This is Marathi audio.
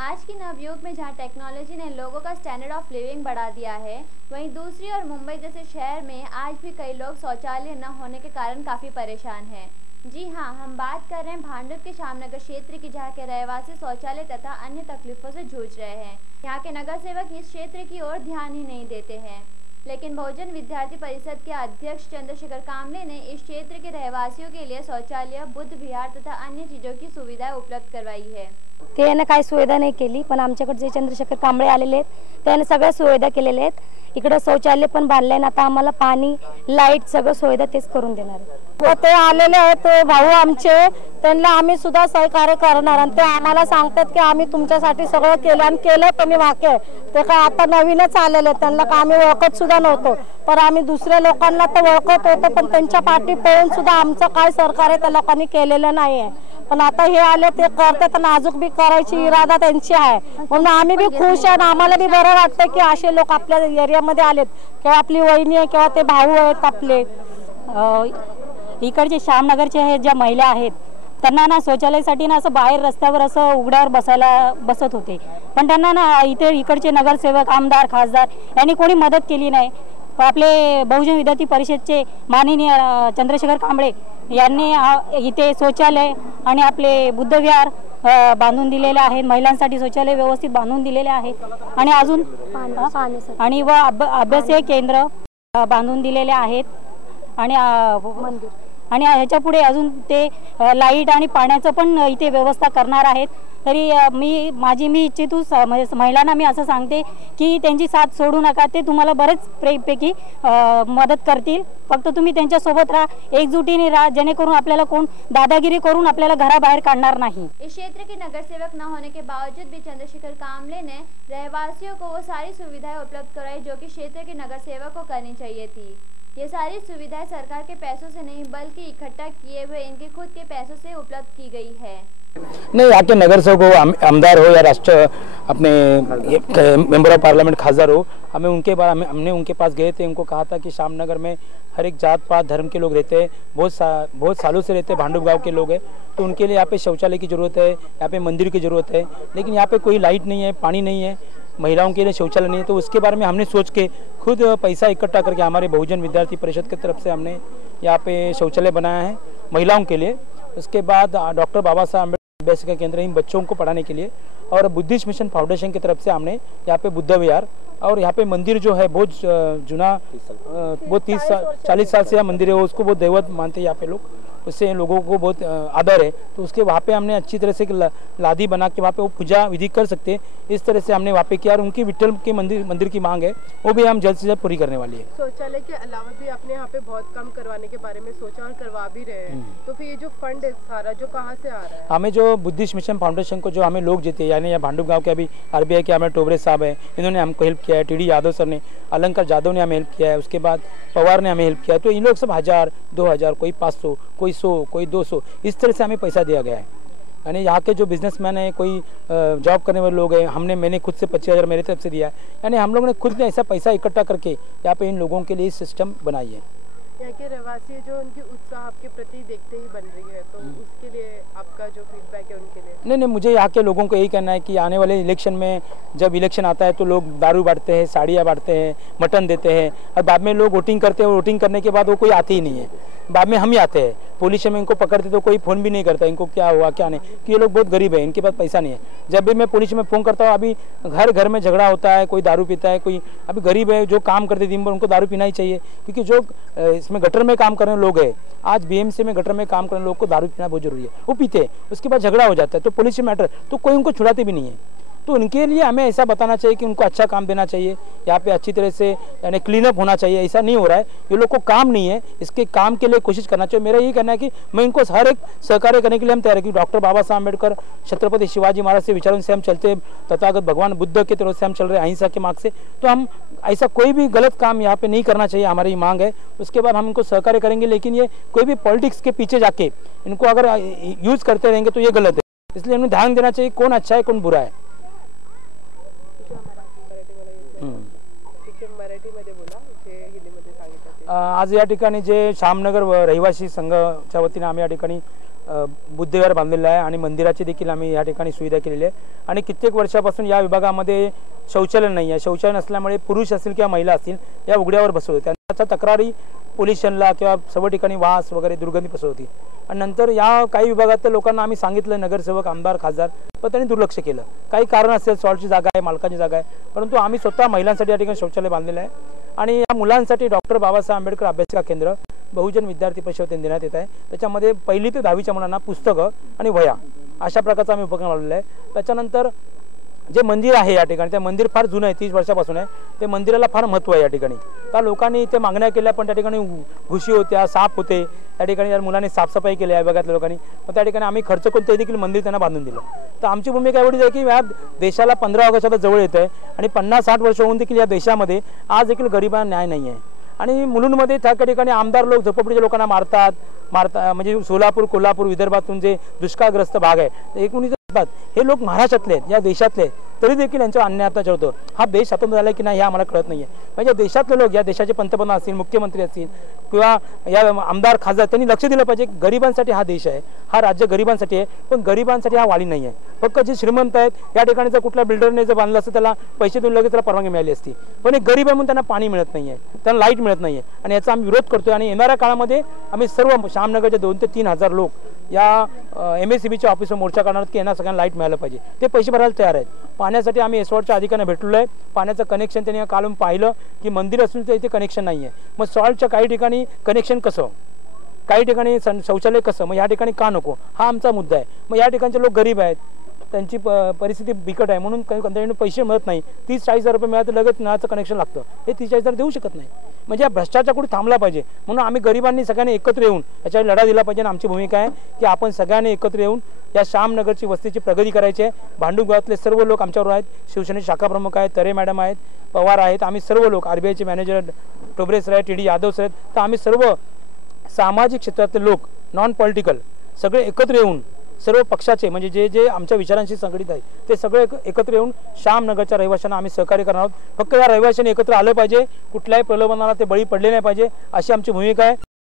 आज के नवयुग में जहां टेक्नोलॉजी ने लोगों का स्टैंडर्ड ऑफ लिविंग बढ़ा दिया है, वहीं दूसरी ओर मुंबई जैसे शहर में आज भी कई लोग शौचालय न होने के कारण काफ़ी परेशान हैं। जी हां, हम बात कर रहे हैं भांडुप के श्यामनगर क्षेत्र की, जहां के रहवासी शौचालय तथा अन्य तकलीफों से जूझ रहे हैं। यहाँ के नगर सेवक इस क्षेत्र की ओर ध्यान ही नहीं देते हैं, लेकिन बहुजन विद्यार्थी परिषद के अध्यक्ष चंद्रशेखर कामले ने इस क्षेत्र के रहवासियों के लिए शौचालय, बुद्ध विहार तथा अन्य चीज़ों की सुविधाएं उपलब्ध करवाई है। त्याने काही सुविधा नाही केली, पण आमच्याकडे जे चंद्रशेखर कांबळे आलेले आहेत त्याने सगळ्या सुविधा केलेल्या आहेत। इकडे शौचालय पण बांधले आहे, आता आम्हाला पाणी, लाईट सगळं सुविधा तेच करून देणार आहे। ते आलेले आहेत भाऊ आमचे, त्यांना आम्ही सुद्धा सहकार्य करणार आणि ते आम्हाला सांगतात की आम्ही तुमच्यासाठी सगळं केलं आणि केलं पण वाक्य ते काय आता नवीनच आलेले, त्यांना का आम्ही ओळखत सुद्धा नव्हतो, पण आम्ही दुसऱ्या लोकांना तर ओळखत होतो, पण त्यांच्या पाठी पळून सुद्धा आमचं काय सहकार्य त्या लोकांनी केलेलं नाही आहे। पण आता हे आले ते करतात आणि अजून बी करायची इरादा त्यांची आहे, म्हणून आम्ही बी खुश आहे। आम्हाला बी बरं वाटतं की असे लोक आपल्या एरियामध्ये आलेत, किंवा आपली वहिनी आहे किंवा ते भाऊ आहेत आपले। इकडचे श्यामनगरचे हे ज्या महिला आहेत त्यांना ना शौचालयासाठी ना असं बाहेर रस्त्यावर असं उघड्यावर बसत होते, पण त्यांना ना इकडचे नगरसेवक, आमदार, खासदार यांनी कोणी मदत केली नाही। आपले बहुजन विद्यार्थी परिषदचे माननीय चंद्रशेखर कांबळे यांनी इथे शौचालय आणि आपले बुद्ध विहार बांधून दिलेले आहेत, महिलांसाठी शौचालय व्यवस्थित बांधून दिलेले आहेत आणि अजून आणि अभ्यासिका केंद्र बांधून दिलेले आहेत आणि आणि ह्याच्या पुढे अजून ते लाईट आणि पाण्याचं पण इथे व्यवस्था करणार आहेत। तरी मी इच्छितो महिलांना मी असं सांगते की त्यांची साथ सोडू नका, ते तुम्हाला बरेच पैकी मदत करतील। फक्त तुम्ही त्यांच्या सोबत राहा, एकजुटीने राहा, जेणेकरून आपल्याला कोण दादागिरी करून आपल्याला घराबाहेर काढणार नहीं। इस क्षेत्र के नगर सेवक न होने के बावजूद भी चंद्रशेखर कामले ने रहवासियों को वो सारी सुविधाएं उपलब्ध कराई जो कि क्षेत्र के नगर सेवक को करनी चाहिए थी। ये सारी सुविधाएं सरकार के पैसों से नहीं बल्कि इकट्ठा किए हुए इनके खुद के पैसों से उपलब्ध की गई है। नहीं, यहाँ के नगर सेवक हो, आमदार हो या राष्ट्र अपने मेंबर ऑफ पार्लियामेंट खासदार हो, हमने उनके पास गए थे। उनको कहा था कि श्यामनगर में हर एक जात पात धर्म के लोग रहते हैं, बहुत सालों से रहते हैं, भांडुप गाँव के लोग हैं, तो उनके लिए यहाँ पे शौचालय की ज़रूरत है, यहाँ पे मंदिर की ज़रूरत है, लेकिन यहाँ पे कोई लाइट नहीं है, पानी नहीं है, महिलाओं के लिए शौचालय नहीं है। तो उसके बारे में हमने सोच के खुद पैसा इकट्ठा करके हमारे बहुजन विद्यार्थी परिषद की तरफ से हमने यहाँ पे शौचालय बनाया है महिलाओं के लिए। उसके बाद डॉक्टर बाबा साहब अम्बेडकर अभ्यासिका केंद्र इन बच्चों को पढ़ाने के लिए, और बुद्धिस्ट मिशन फाउंडेशन की तरफ से हमने यहाँ पे बुद्ध विहार, और यहाँ पे मंदिर जो है बहुत जुना, बहुत 30-40 साल से यह मंदिर है, उसको बहुत दैवत मानते हैं यहाँ पे लोग, उससे लोगों को बहुत आदर है। तो उसके वहाँ पे हमने अच्छी तरह से लादी बना के वहाँ पे वो पूजा विधि कर सकते हैं, इस तरह से हमने वहाँ पे किया। और उनकी विठल के मंदिर की मांग है, वो भी हम जल्द से जल्द पूरी करने वाली है। शौचालय के अलावा भी आपने यहाँ पे बहुत कम करवाने के बारे में सोचा और करवा भी रहे हैं, तो फिर ये जो फंड है सारा जो कहाँ से आ रहा है? हमें जो बुद्धिस्ट मिशन फाउंडेशन को जो हमें लोग जीते, यानी यहाँ भांडुप गाँव के अभी RBI के हमें टोबरे साहब है, इन्होंने हमको हेल्प किया है, TD यादव सर ने, अलंकार जादव ने हमें हेल्प किया है, उसके बाद पवार ने हमें हेल्प किया है। तो इन लोग सब 1000, 2000, कोई 500, कोई 100, कोई 200, इस तरह से हमें पैसा दिया गया है। यानी यहाँ के जो बिजनेसमैन है, कोई जॉब करने वाले लोग हैं, मैंने खुद से 25,000 मेरे तरफ से दिया है। यानी हम लोगों ने खुद ने ऐसा पैसा इकट्ठा करके यहाँ पे इन लोगों के लिए सिस्टम बनाई है। यहाँ के रहवासी जो उनकी उत्साह आपके प्रति देखते ही बन रही है, तो उसके लिए आपका जो फीडबैक है उनके लिए? नहीं, मुझे यहाँ के लोगों को यही कहना है कि आने वाले इलेक्शन में, जब इलेक्शन आता है तो लोग दारू बांटते हैं, साड़ियाँ बांटते हैं, मटन देते हैं, और बाद में लोग वोटिंग करते हैं, वोटिंग करने के बाद वो कोई आते ही नहीं है, बाद में हम ही आते हैं। पुलिस में इनको पकड़ते तो कोई फ़ोन भी नहीं करता इनको क्या हुआ क्या नहीं, कि ये लोग बहुत गरीब है, इनके पास पैसा नहीं है। जब भी मैं पुलिस में फ़ोन करता हूँ, अभी घर में झगड़ा होता है, कोई दारू पीता है, कोई अभी गरीब है जो काम करते दिन भर, उनको दारू पीना ही चाहिए, क्योंकि जो इसमें गटर में काम करने लोग हैं, आज BMC में गटर में काम करने लोग को दारू पीना बहुत जरूरी है, वो पीते हैं, उसके बाद झगड़ा हो जाता है, तो पुलिस से मैटर, तो कोई उनको छुड़ाते भी नहीं है। तो उनके लिए हमें ऐसा बताना चाहिए कि उनको अच्छा काम देना चाहिए, यहाँ पे अच्छी तरह से यानी क्लीनअप होना चाहिए। ऐसा नहीं हो रहा है, ये लोग को काम नहीं है, इसके काम के लिए कोशिश करना चाहिए। मेरा यही कहना है कि मैं इनको हर एक सहकार्य करने के लिए हम तैयार है कि डॉक्टर बाबा साहब अम्बेडकर, छत्रपति शिवाजी महाराज से विचारों से हम चलते, तथागत भगवान बुद्ध की तरफ से हम चल रहे हैं, अहिंसा के मार्ग से। तो हम ऐसा कोई भी गलत काम यहाँ पे नहीं करना चाहिए, हमारी मांग है। उसके बाद हम इनको सहकार्य करेंगे, लेकिन ये कोई भी पॉलिटिक्स के पीछे जाके इनको अगर यूज करते रहेंगे तो ये गलत है। इसलिए हमें ध्यान देना चाहिए कौन अच्छा है कौन बुरा है। आज या ठिकाणी जे श्यामनगर रहिवासी संघाच्या वतीने आम्ही या ठिकाणी बुद्धविहार बांधलेला आहे आणि मंदिराची देखील आम्ही या ठिकाणी सुविधा केलेली आहे। आणि कित्येक वर्षापासून या विभागामध्ये शौचालय नाही आहे। शौचालय नसल्यामुळे पुरुष असतील किंवा महिला असतील या उघड्यावर बसवत त्यांच्या तक्रारी पोलीस स्टेशनला किंवा सर्व ठिकाणी वास वगैरे दुर्गंधी पसरवती। आणि नंतर या काही विभागातल्या लोकांना आम्ही सांगितलं, नगरसेवक, आमदार, खासदार, पण त्यांनी दुर्लक्ष केलं। काही कारण असेल, सॉल्टची जागा आहे, मालकाची जागा आहे, परंतु आम्ही स्वतः महिलांसाठी या ठिकाणी शौचालय बांधलेलं आहे। आणि या मुलांसाठी डॉक्टर बाबासाहेब आंबेडकर अभ्यासिका केंद्र बहुजन विद्यार्थी परिषदेने देण्यात येत आहे। त्याच्यामध्ये 1ली ते 10वीच्या मुलांना पुस्तकं आणि वह्या अशा प्रकारचा आम्ही उपक्रम लावलेला आहे। त्याच्यानंतर जे मंदिर आहे या ठिकाणी, ते मंदिर फार जुनं आहे, 30 वर्षापासून आहे। ते मंदिराला फार महत्त्व आहे या ठिकाणी। त्या लोकांनी इथे मागण्या केल्या, पण त्या ठिकाणी घुशी होत्या, साप होते, त्या ठिकाणी या मुलांनी साफसफाई केली या विभागातल्या लोकांनी, पण त्या ठिकाणी आम्ही खर्च करून ते देखील मंदिर त्यांना बांधून दिलं। तर आमची भूमिका एवढीच आहे की या देशाला 15 ऑगस्टला जवळ येत आहे आणि 50-60 वर्ष होऊन देखील या देशामध्ये आज देखील गरिबांना न्याय नाही आहे। आणि मुलुंडमध्ये त्या ठिकाणी आमदार लोक झोपडपट्टीच्या लोकांना मारतात म्हणजे सोलापूर, कोल्हापूर, विदर्भातून जे दुष्काळग्रस्त भाग आहे ते 19 हे लोक महाराष्ट्रातले आहेत, या देशातले आहेत, तरी देखील यांचा अन्याय अत्याचार होतो। हा देश स्वतंत्र झाला की नाही हे आम्हाला कळत नाहीये। म्हणजे देशातले लोक, या देशाचे पंतप्रधान असतील, मुख्यमंत्री असतील किंवा या आमदार, खासदार, त्यांनी लक्ष दिलं पाहिजे। गरिबांसाठी हा देश आहे, हा राज्य गरिबांसाठी आहे, पण गरिबांसाठी हा वाली नाही आहे। फक्त जे श्रीमंत आहेत या ठिकाणी जर कुठल्या बिल्डरने जर बांधलं असतं त्याला पैसे देऊन लगेच त्याला परवानगी मिळाली असती, पण एक गरीब आहे म्हणून त्यांना पाणी मिळत नाहीये, त्यांना लाईट मिळत नाहीये आणि याचा आम्ही विरोध करतोय। आणि येणाऱ्या काळामध्ये आम्ही सर्व श्यामनगरचे 2,000 ते 3,000 लोक या MSEBच्या ऑफिसवर मोर्चा करणार की यांना सगळ्यांना लाईट मिळालं पाहिजे। ते पैसे भरायला तयार आहेत। पाण्यासाठी आम्ही एसवाडच्या अधिकाऱ्यांना भेटलेलो आहे, पाण्याचं कनेक्शन त्यांनी काढून पाहिलं की मंदिर असून तर इथे कनेक्शन नाही आहे। मग सॉल्टच्या काही ठिकाणी कनेक्शन कसं, काही ठिकाणी शौचालय कसं, मग या ठिकाणी का नको, हा आमचा मुद्दा आहे। मग या ठिकाणचे लोक गरीब आहेत, त्यांची परिस्थिती बिकट आहे, म्हणून कंत्राटीने पैसे मिळत नाही। 30-40 हजार रुपये मिळाले तर लगेच नळाचं कनेक्शन लागतं, हे 30-40 हजार देऊ शकत नाही। म्हणजे या भ्रष्टाचार कुठे थांबला पाहिजे, म्हणून आम्ही गरिबांनी सगळ्यांनी एकत्र येऊन याच्यावर लढा दिला पाहिजे। आणि आमची भूमिका आहे की आपण सगळ्यांनी एकत्र येऊन या श्यामनगरची वस्तीची प्रगती करायची आहे। भांडुपगावातले सर्व लोक आमच्यावर आहेत, शिवसेनेचे शाखा प्रमुख आहेत, तरे मॅडम आहेत, पवार आहेत, आम्ही सर्व लोक, RBIचे मॅनेजर टोबरे सर आहेत, TD यादव सर आहेत, तर आम्ही सर्व सामाजिक क्षेत्रातले लोक, नॉन पॉलिटिकल, सगळे एकत्र येऊन सर्व पक्षाचे म्हणजे जे जे आमच्या विचारांशी संघटित आहे ते सगळे एकत्र येऊन श्यामनगरच्या रहिवाशांना आम्ही सहकार्य करणार आहोत। फक्त या रहिवाशांनी एकत्र आलं पाहिजे, कुठल्याही प्रलोभनाला ते बळी पडले नाही पाहिजे, अशी आमची भूमिका आहे।